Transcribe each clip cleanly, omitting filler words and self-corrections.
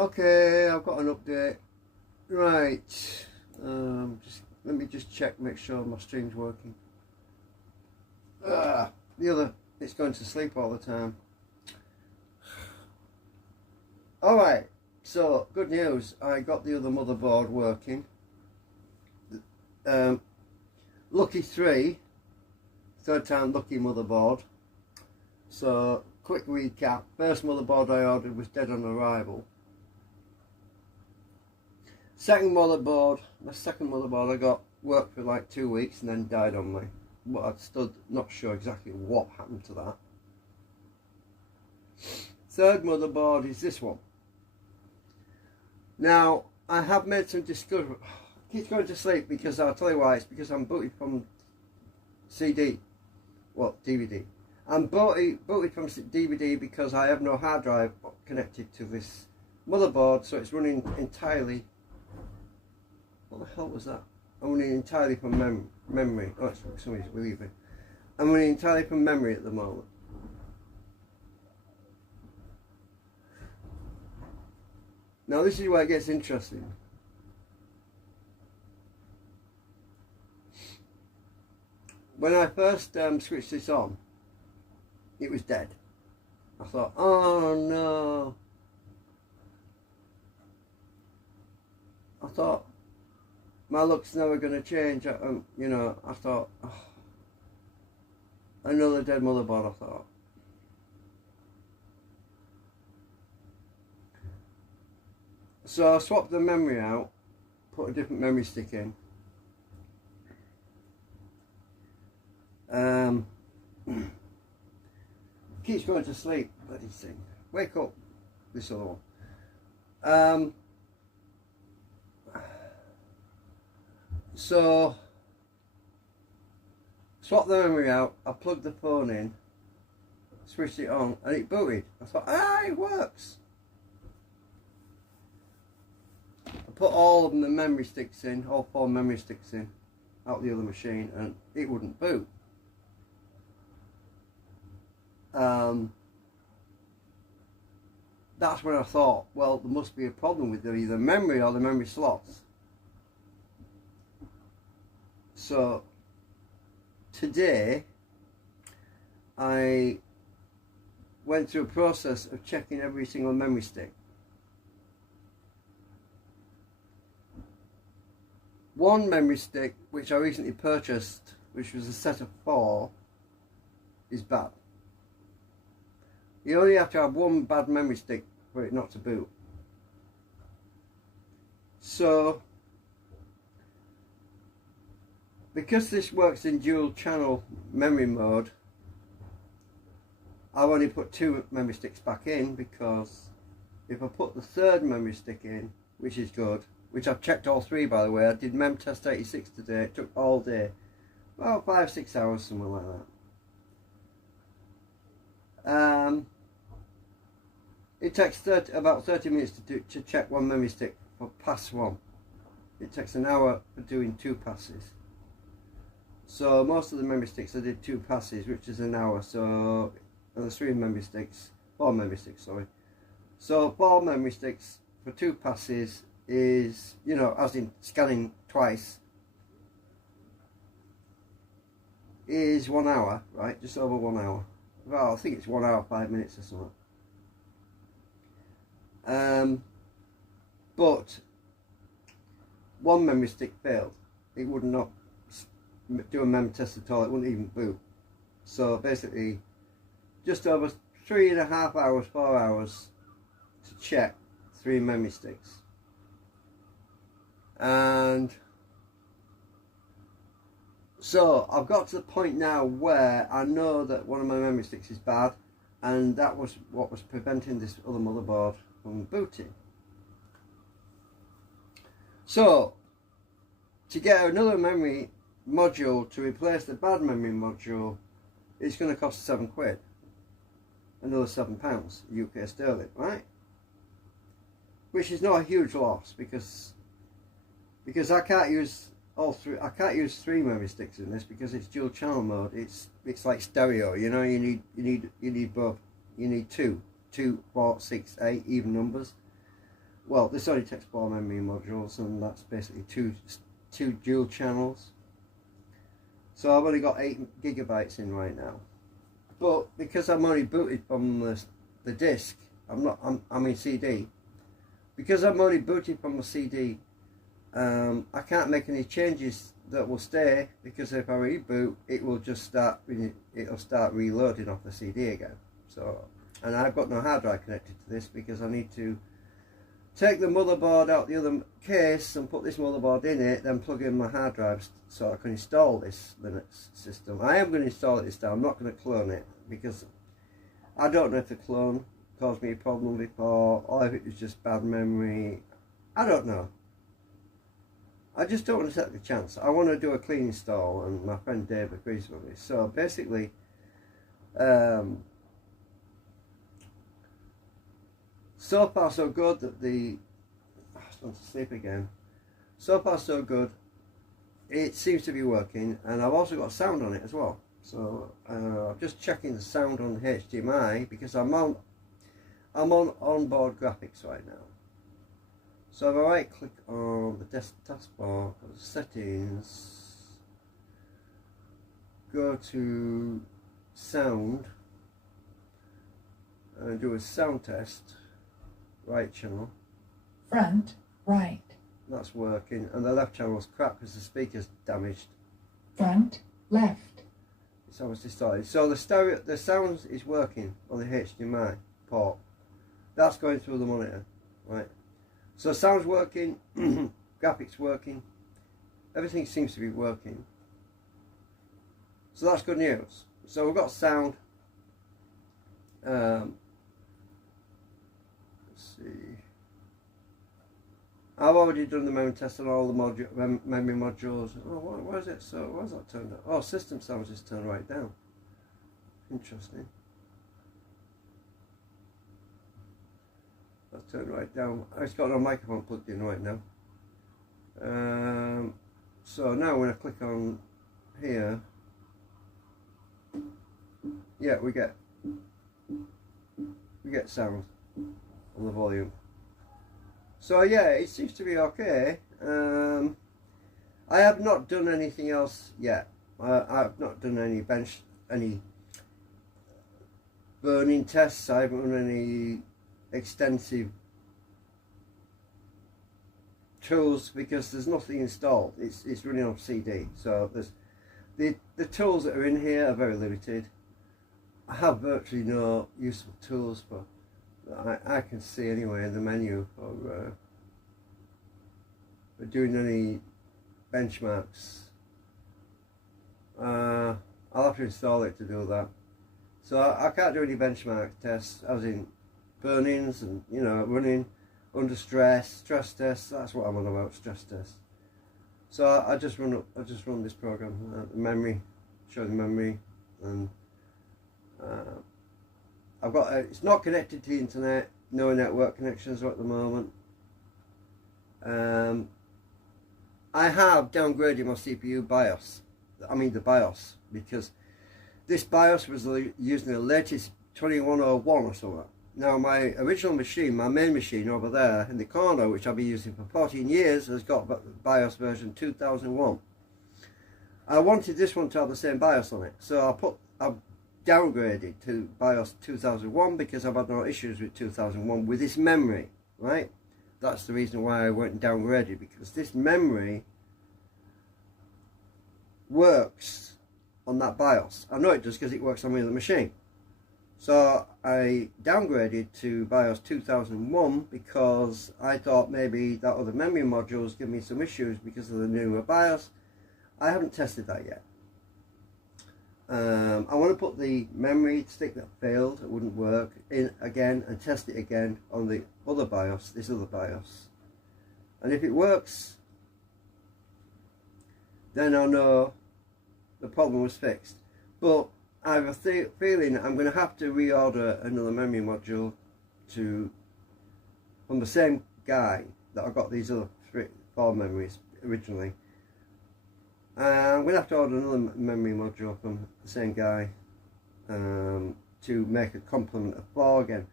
Okay, I've got an update. Right, let me just check, make sure my stream's working. The other, it's going to sleep all the time. Alright, so good news, I got the other motherboard working. Lucky 3, third time lucky motherboard. So, quick recap, first motherboard I ordered was dead on arrival. Second motherboard, my second motherboard I got worked for like 2 weeks and then died on me. But I'm still not sure exactly what happened to that. Third motherboard is this one. Now, I have made some discovery. I keep going to sleep because I'll tell you why. It's because I'm booted from CD. Well, DVD. I'm booted from DVD because I have no hard drive connected to this motherboard, so it's running entirely. What the hell was that? I'm running entirely from memory. Oh, somebody's leaving. I'm running entirely from memory at the moment. Now this is where it gets interesting. When I first switched this on, it was dead. I thought, oh no. I thought, my luck's never going to change. You know, I thought, oh, another dead motherboard, I thought. So I swapped the memory out, put a different memory stick in. Keeps going to sleep, bloody thing. Wake up, this other one. So, swapped the memory out, I plugged the phone in, switched it on, and it booted. I thought, it works. I put all of the memory sticks in, all 4 memory sticks in, out the other machine, and it wouldn't boot. That's when I thought, well, there must be a problem with either memory or the memory slots. So today I went through a process of checking every single memory stick. One memory stick which I recently purchased, which was a set of 4, is bad. You only have to have one bad memory stick for it not to boot. So, because this works in dual channel memory mode, I've only put 2 memory sticks back in, because if I put the third memory stick in, which is good, which I've checked all 3 by the way, I did mem test 86 today, it took all day, about 5-6 hours, something like that. It takes about 30 minutes to check one memory stick for pass 1. It takes an hour for doing 2 passes. So most of the memory sticks I did 2 passes, which is an hour. So there's 4 memory sticks, sorry. So 4 memory sticks for 2 passes is, you know, as in scanning twice, is 1 hour, right? Just over 1 hour. Well, I think it's 1 hour 5 minutes or something. But one memory stick failed. It would not do a mem test at all. It wouldn't even boot. So basically, just over 3.5 hours, 4 hours to check 3 memory sticks. And so I've got to the point now where I know that one of my memory sticks is bad, and that was what was preventing this other motherboard from booting. So to get another memory module to replace the bad memory module, it's going to cost £7, another £7 UK sterling, right? Which is not a huge loss, because I can't use all 3. I can't use 3 memory sticks in this because it's dual channel mode. It's like stereo, you know. You need both. You need 2, 4, 6, 8 even numbers. well, this only takes 4 memory modules, and that's basically two dual channels. So I've only got 8 gigabytes in right now. But because I'm only booted from the disc, I'm in CD. Because I'm only booted from the CD, I can't make any changes that will stay, because if I reboot, it will just start reloading off the CD again. So, and I've got no hard drive connected to this, because I need to take the motherboard out the other case and put this motherboard in it, then plug in my hard drives so I can install this Linux system. I am going to install it this time. I'm not going to clone it, because I don't know if the clone caused me a problem before, or if it was just bad memory. I don't know. I just don't want to take the chance. I want to do a clean install, and my friend Dave agrees with me. So basically, so far so good that I just want to sleep again. So far so good. It seems to be working, and I've also got sound on it as well. So I'm just checking the sound on HDMI, because I'm on onboard graphics right now. So if I right click on the desktop bar, settings, go to sound, and do a sound test. Right channel. Front, right. That's working, and the left channel's crap because the speaker's damaged. Front, left. It's obviously started. So the sound is working on the HDMI port. That's going through the monitor, right? So sound's working, graphics working, everything seems to be working. So that's good news. So we've got sound. Let's see. I've already done the memory test on all the memory modules. Oh, why is it so? Why is that turned up? Oh, system sound just turned right down. Interesting. That's turned right down. It's got no microphone plugged in right now. So now when I click on here, yeah, we get sound on the volume. So yeah, it seems to be okay. I have not done anything else yet. I've not done any burning tests. I haven't done any extensive tools, because there's nothing installed. It's running off CD. So there's the tools that are in here are very limited. I have virtually no useful tools for I can see anyway in the menu for doing any benchmarks. I'll have to install it to do that. So I can't do any benchmark tests, as in burnings and, you know, running under stress tests. That's what I'm on about, stress tests. So I just run this program, memory, show the memory, and I've got it's not connected to the internet, no network connections at the moment. I have downgraded my CPU BIOS, the BIOS, because this BIOS was using the latest 2101 or something. Now my original machine, my main machine over there in the corner, which I've been using for 14 years, has got BIOS version 2001. I wanted this one to have the same BIOS on it, so I've downgraded to BIOS 2001 because I've had no issues with 2001 with this memory, right? That's the reason why I went and downgraded, because this memory works on that BIOS. I know it does because it works on my other machine. So I downgraded to BIOS 2001 because I thought maybe that other memory module was giving me some issues because of the newer BIOS. I haven't tested that yet. I want to put the memory stick that failed, it wouldn't work, in again and test it again on the other BIOS, this other BIOS. And if it works, then I'll know the problem was fixed. But I have a feeling I'm going to have to reorder another memory module from the same guy that I got these other 4 memories originally. I'm going to have to order another memory module from the same guy to make a complement of 4 again.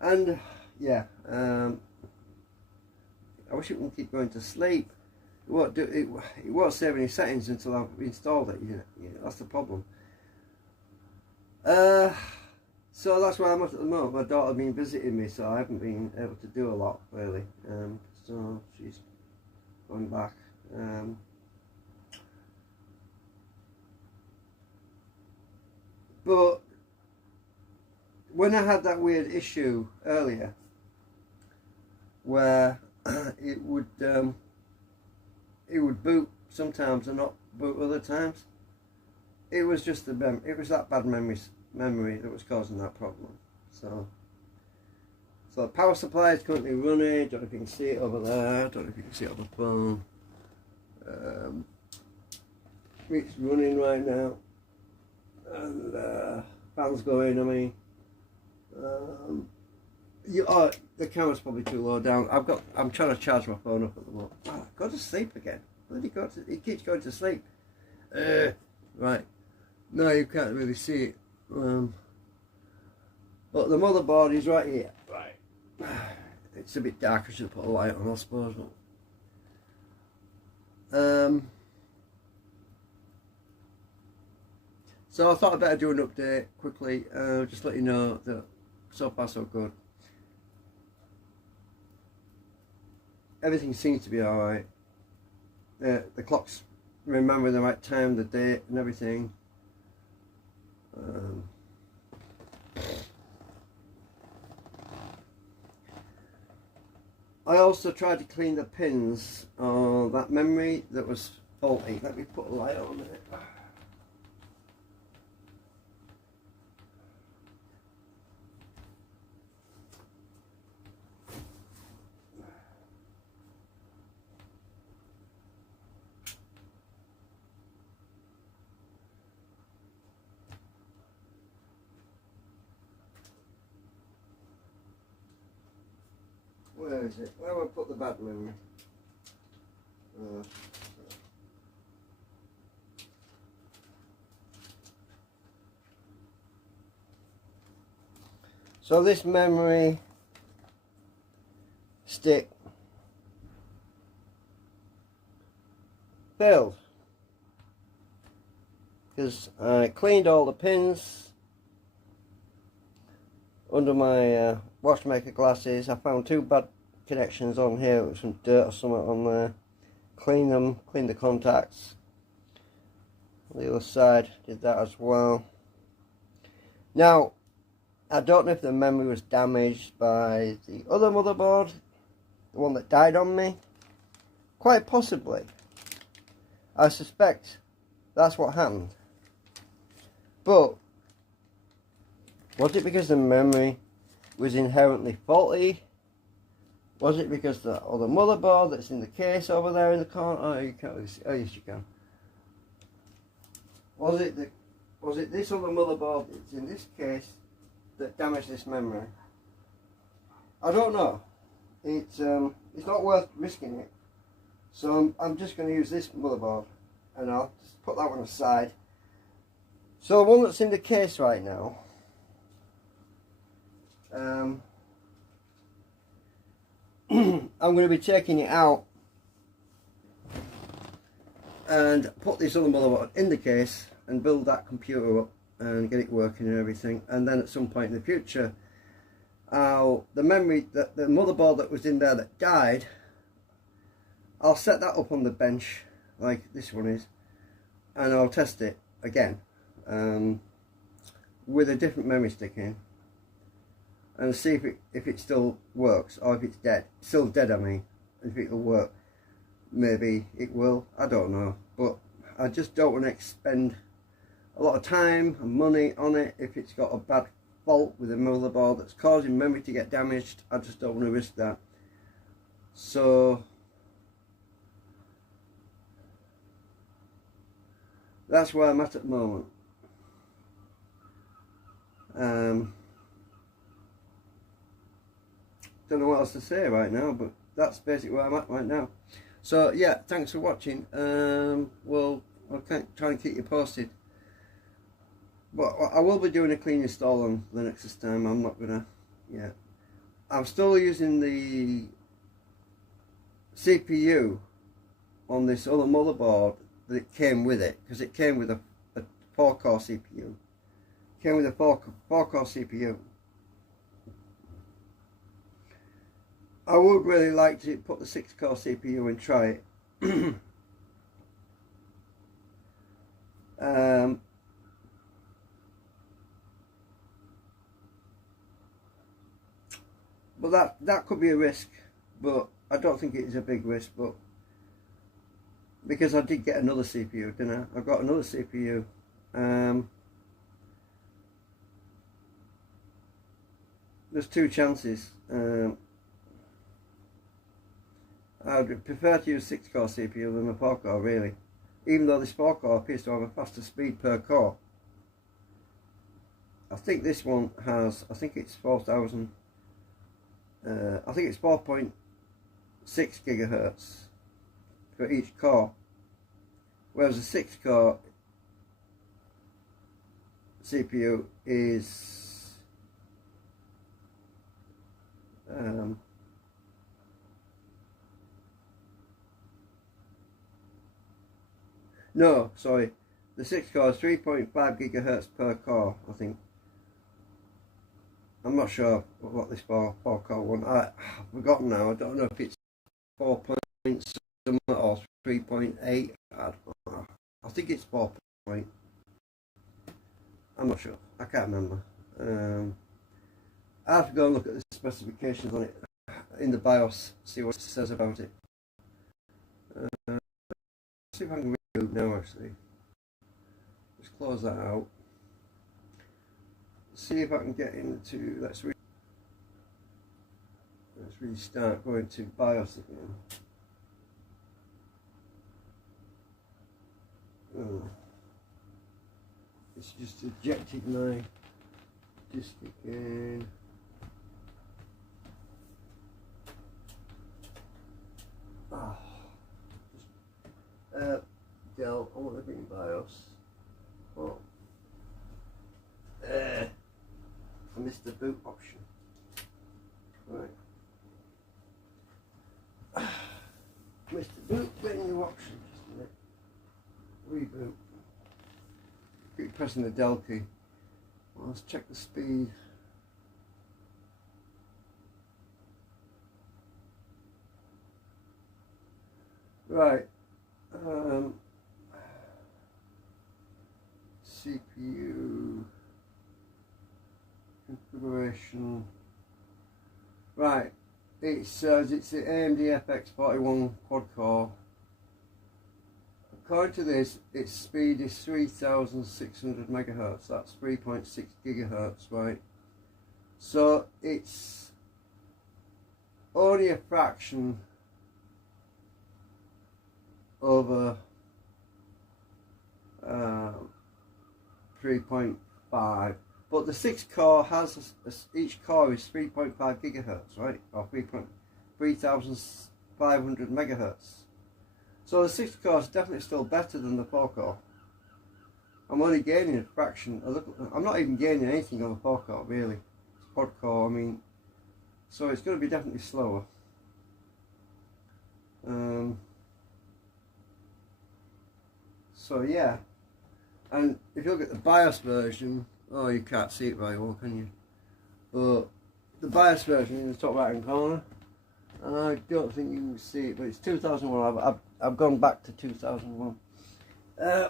And yeah, I wish it wouldn't keep going to sleep. It won't do it. It won't save any settings until I've installed it. That's the problem. So that's where I'm at the moment. My daughter's been visiting me, so I haven't been able to do a lot really. So she's going back. But when I had that weird issue earlier, where it would boot sometimes and not boot other times, it was just it was that bad memory that was causing that problem. So the power supply is currently running. Don't know if you can see it over there. Don't know if you can see it on the phone. It's running right now, and fans going. I mean, the camera's probably too low down. I'm trying to charge my phone up at the moment. Oh, go to sleep again. It keeps going to sleep. Right. No, you can't really see it. But the motherboard is right here. Right. It's a bit dark. I should put a light on, I suppose. So I thought I'd better do an update quickly. Just let you know that so far so good. Everything seems to be alright. The clock's remembering the right time, the date and everything. I also tried to clean the pins on that memory that was faulty. Let me put a light on it. Where is it? Where do I put the bad memory? So this memory stick failed because I cleaned all the pins under my watchmaker glasses. I found two bad connections on here with some dirt or something on there. Cleaned them, cleaned the contacts. On the other side, did that as well. Now, I don't know if the memory was damaged by the other motherboard, the one that died on me. Quite possibly. I suspect that's what happened. But was it because the memory was inherently faulty? Was it because the other motherboard that's in the case over there in the corner? Oh, you can't really see. Oh, yes, you can. Was it this other motherboard that's in this case that damaged this memory? I don't know. It's not worth risking it. So I'm just going to use this motherboard, and I'll just put that one aside. So the one that's in the case right now. I'm going to be taking it out and put this other motherboard in the case and build that computer up and get it working and everything, and then at some point in the future the motherboard that was in there that died, I'll set that up on the bench like this one is, and I'll test it again with a different memory stick in, and see if it still works, or if it's dead. Still dead, I mean. If it'll work. Maybe it will. I don't know. But I just don't want to expend a lot of time and money on it if it's got a bad fault with a motherboard that's causing memory to get damaged. I just don't want to risk that. So that's where I'm at the moment. Don't know what else to say right now, but that's basically where I'm at right now. So yeah, thanks for watching. I'll try and keep you posted. But I will be doing a clean install on Linux this time. I'm not gonna, yeah. I'm still using the CPU on this other motherboard that it came with it, because it came with a 4-core CPU. It came with a 4-core CPU. I would really like to put the 6-core CPU and try it. But that could be a risk, but I don't think it is a big risk. But because I did get another CPU, didn't I? I got another CPU. There's 2 chances. I'd prefer to use 6-core CPU than a 4-core, really. Even though this 4-core appears to have a faster speed per core. I think this one has, I think it's 4,000, I think it's 4.6 gigahertz for each core. Whereas a 6-core CPU is no, sorry, the 6-core is 3.5 gigahertz per core, I think. I'm not sure what this 4-core one, I've forgotten now. I don't know if it's 4 point something or 3.8. I don't know. I think it's 4 point. I'm not sure. I can't remember. I have to go and look at the specifications on it in the BIOS, see what it says about it. See if I can reboot now, actually. Just close that out. See if I can get into, let's restart, going to BIOS again. Oh. It's just ejected my disk again. Ah. Dell, I want to bring BIOS. Oh. I missed the boot option. Right. Missed the boot menu option. Just a minute. Reboot. Keep pressing the Del key. Well, let's check the speed. Right. CPU configuration. Right. It says it's the AMD FX41 quad core. According to this, its speed is 3,600 megahertz. That's 3.6 gigahertz, right? So it's only a fraction over 3.5, but the 6-core has each core is 3.5 gigahertz, right, or 3,500 megahertz. So the 6-core is definitely still better than the 4-core. I'm only gaining a fraction. I'm not even gaining anything on the 4-core, really. It's quad-core, I mean, so it's going to be definitely slower. So yeah, and if you look at the BIOS version, oh, you can't see it very well, can you? But the BIOS version in the top right hand corner, I don't think you can see it, but it's 2001. I've gone back to 2001,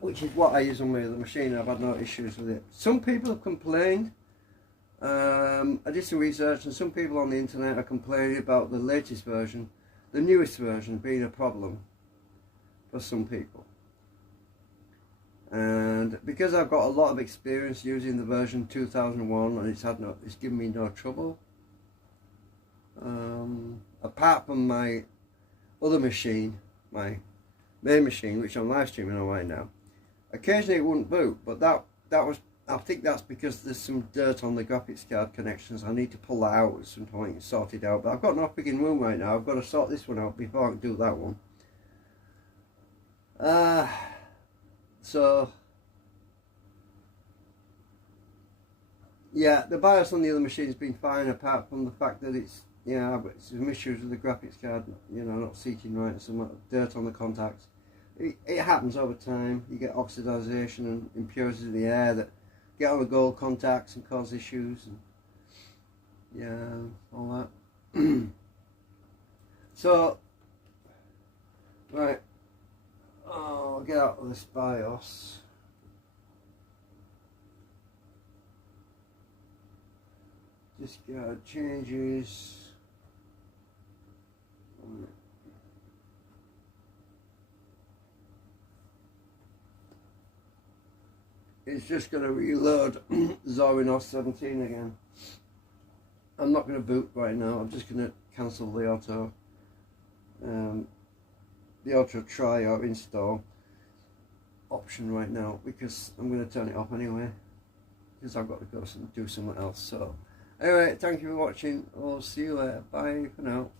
which is what I use on my other machine. I've had no issues with it. Some people have complained. I did some research, and some people on the internet are complaining about the latest version, the newest version, being a problem for some people. And because I've got a lot of experience using the version 2001, and it's given me no trouble. Apart from my other machine, my main machine, which I'm live streaming on right now, occasionally it wouldn't boot, but that was, I think that's because there's some dirt on the graphics card connections. I need to pull that out at some point and sort it out. But I've got no frigging room right now. I've got to sort this one out before I can do that one. So yeah, the BIOS on the other machine has been fine, apart from the fact that it's Yeah, but some issues with the graphics card, you know, not seating right, some dirt on the contacts. It happens over time. You get oxidization and impurities in the air that get on the gold contacts and cause issues. And yeah, all that. So, right, I'll get out of this BIOS. Discard changes. It's just going to reload Zorino 17 again. I'm not going to boot right now. I'm just going to cancel the auto try or install option right now, because I'm going to turn it off anyway, because I've got to go do something else. So anyway, thank you for watching. I'll see you later. Bye for now.